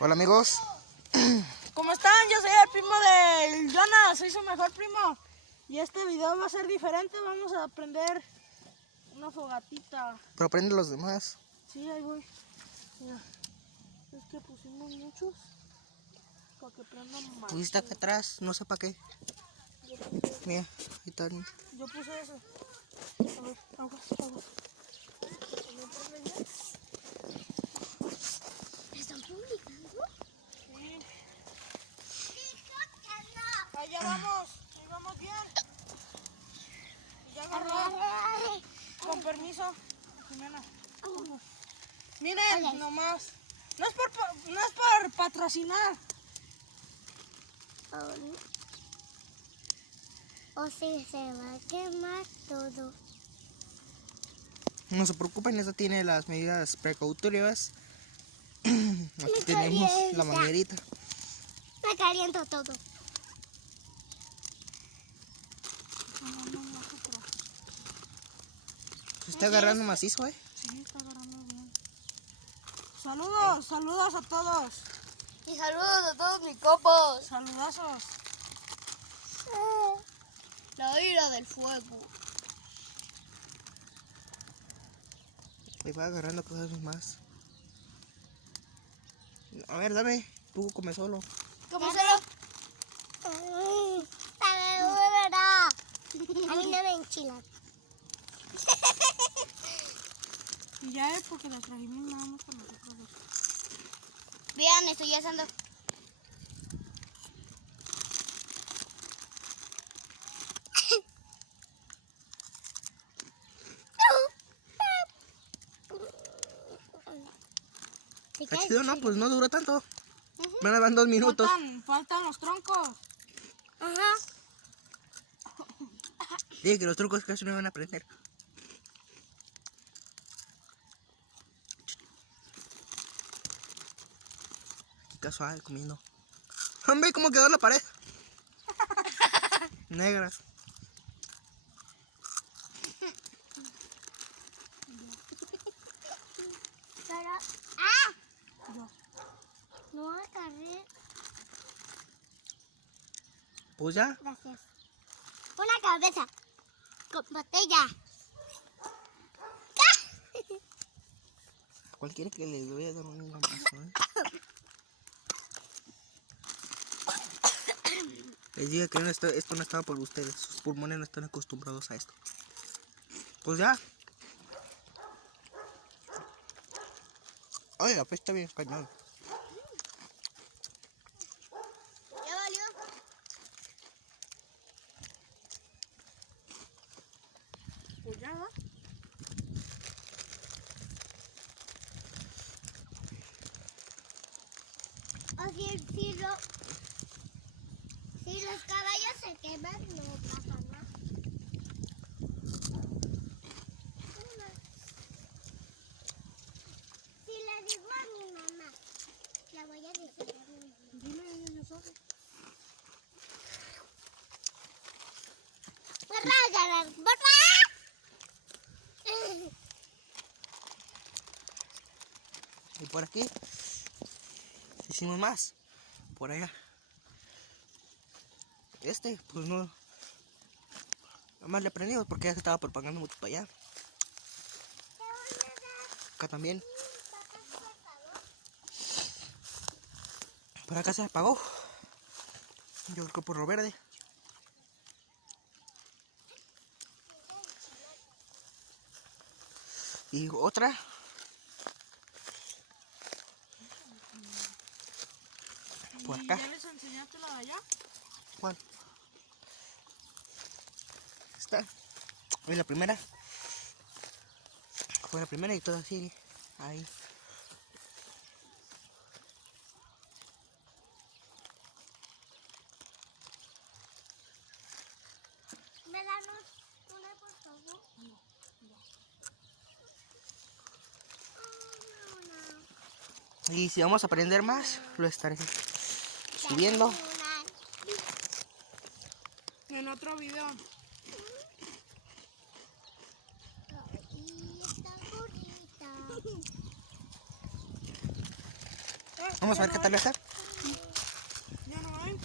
Hola amigos. ¿Cómo están? Yo soy el primo del Jonas, soy su mejor primo. Y este video va a ser diferente, vamos a prender una fogatita. Pero prende los demás. Sí, ahí voy. Mira, es que pusimos muchos para que prendan más. Pusiste acá atrás, no sé para qué. Mira, ahí están. Yo puse eso. A ver, aguas. ¿No prende bien? ¿Están publicando? Sí. Allá vamos bien. Ya agarró. Con permiso, Jimena. Miren, Ok. nomás. No es por patrocinar. O si se va a quemar todo. No se preocupen, esta tiene las medidas precautorias. Aquí Me tenemos calienta. la manguerita. Me caliento todo. Se está agarrando macizo, Sí, está agarrando bien. Saludos a todos. Y saludos a todos mis copos. Saludazos. La ira del fuego. Ahí va agarrando cosas más. A ver, dame. Tú come solo. ¿Cómo se lo? A mí no me enchilan. Y ya es porque la trajimos nada más para nosotros dos. Vean, estoy asando. Está chido, ¿no? Pues no duró tanto. Me van 2 minutos. Faltan los troncos. Ajá. Dije que los trucos casi no iban a aprender. Qué casual, comiendo. Hombre, ¿cómo quedó la pared? Negra. Pero, ¡ah! Yo. No agarré. Pues ya. Gracias. Una cabeza con botella. Cualquiera que le voy a dar un gambazo, Les digo que esto no estaba por ustedes. Sus pulmones no están acostumbrados a esto. Pues ya. Ay, la pesta bien cañón. ¿Ya valió? Pues ya, ¿no? O si los caballos se queman, no pasa nada. Si le digo a mi mamá, la voy a decir a mi mamá. Dile, ella sabe. ¡Borra! Y por aquí hicimos más. Por allá. Pues no. Nada más le prendimos porque ya se estaba propagando mucho para allá. Acá también. Por acá se apagó. Yo creo que por lo verde. Y otra. Por acá. ¿Y ya les enseñaste la de allá? ¿Cuál? Esta. Es la primera. Fue la primera y toda así. Ahí. ¿Me dan una, por favor? No. Y si vamos a aprender más, lo estaré subiendo. En otro video. Gordita. Vamos a ver qué tal está. Ya no hay.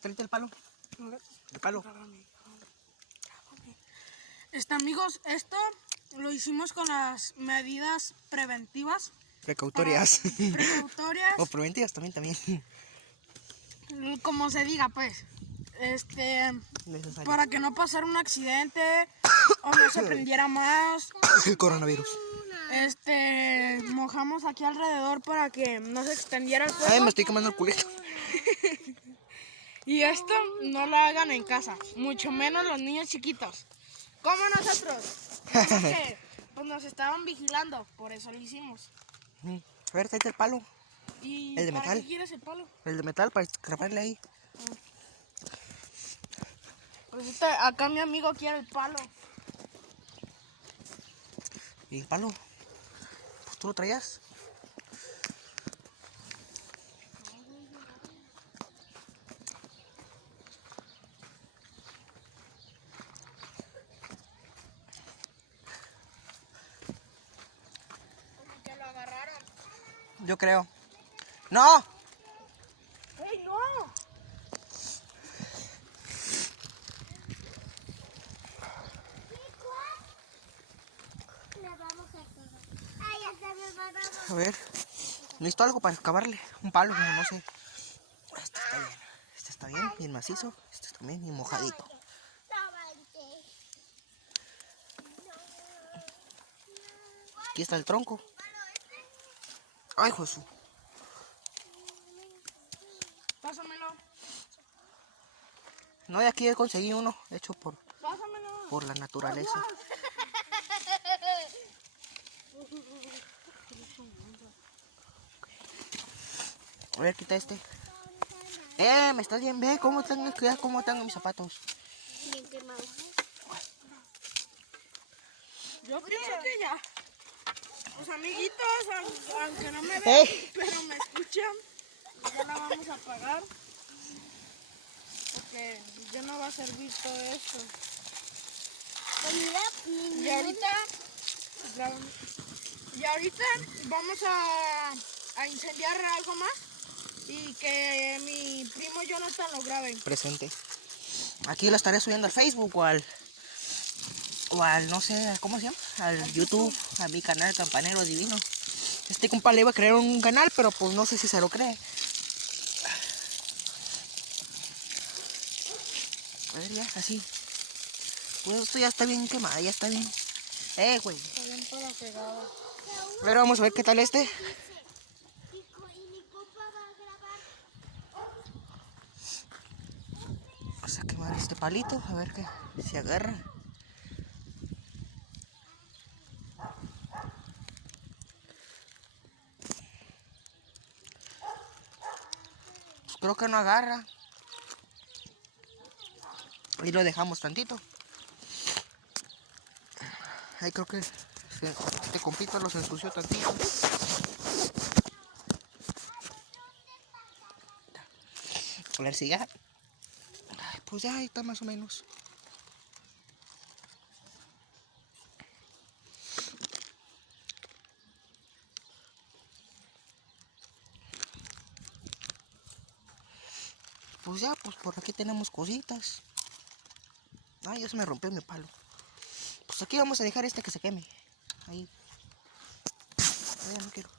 Tráete el palo. El palo. Amigos, esto lo hicimos con las medidas preventivas. Precautorias. Precautorias. O preventivas también. Como se diga, pues. Necesario. Para que no pasara un accidente o no se prendiera más. El coronavirus. Mojamos aquí alrededor para que no se extendiera el Ay, fuego. me estoy quemando el culito. Y esto no lo hagan en casa, mucho menos los niños chiquitos. Como nosotros. Porque pues nos estaban vigilando, por eso lo hicimos. A ver, tráete el palo. ¿Y El de para metal. qué quieres el palo? El de metal para grabarle ahí. Pues acá mi amigo quiere el palo. ¿Y el palo? Pues tú lo traías. Como que lo agarraron. Yo creo. ¡No! ¡Ey, no! Le vamos a todo. Ay, ya se me va a A ver. Necesito algo para excavarle. Un palo, como no sé. Este está bien. Este está bien, bien macizo. Este está bien, bien mojadito. Aquí está el tronco. Ay, Josu. Pásamelo. No, de aquí conseguí uno hecho Pásamelo. por la naturaleza. A ver, quita este. Me estás bien, ve cómo tengo mis zapatos. bien quemado. Yo pienso que ya. Los amiguitos, aunque no me vean, ¡Ey! pero me escuchan, ya la vamos a apagar. Porque ya no va a servir todo esto. Y ahorita vamos a incendiar algo más y que mi primo Jonathan lo grabe. Presente. Aquí lo estaré subiendo al Facebook o al no sé, ¿cómo se llama? Al YouTube, a mi canal Campanero Divino. Este compa le iba a crear un canal, pero pues no sé si se lo cree. A ver, ya, así. Pues esto ya está bien quemado, ya está bien. Güey. Está bien para pegado. A ver, vamos a ver qué tal este. Y mi compa va a grabar. Vamos a quemar este palito, a ver qué se agarra. Pues creo que no agarra. Ahí lo dejamos tantito. Ahí creo que este compito los ensució tantito. A ver si ya. Ay, pues ya ahí está más o menos. Pues ya, pues por aquí tenemos cositas. Ay, ya se me rompió mi palo. Pues aquí vamos a dejar este que se queme. Ahí. Ay, ya no quiero.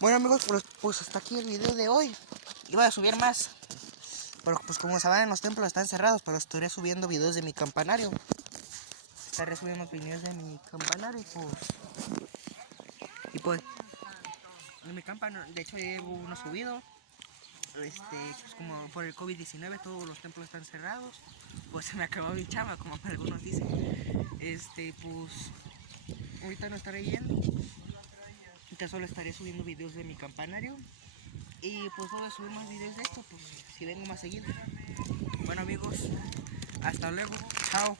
Bueno amigos, pues hasta aquí el video de hoy. Iba a subir más. Pero pues como saben, los templos están cerrados. Pero estaré subiendo videos de mi campanario. Estaré subiendo videos de mi campanario. Y pues de mi campanario, de hecho llevo uno subido. Pues como por el COVID-19 todos los templos están cerrados. Pues se me acabó mi chava, como algunos dicen. Pues ahorita no estaré yendo. Ahorita solo estaré subiendo videos de mi campanario. Y pues voy a subir más videos de esto, pues si vengo más seguido. Bueno amigos, hasta luego. Chao.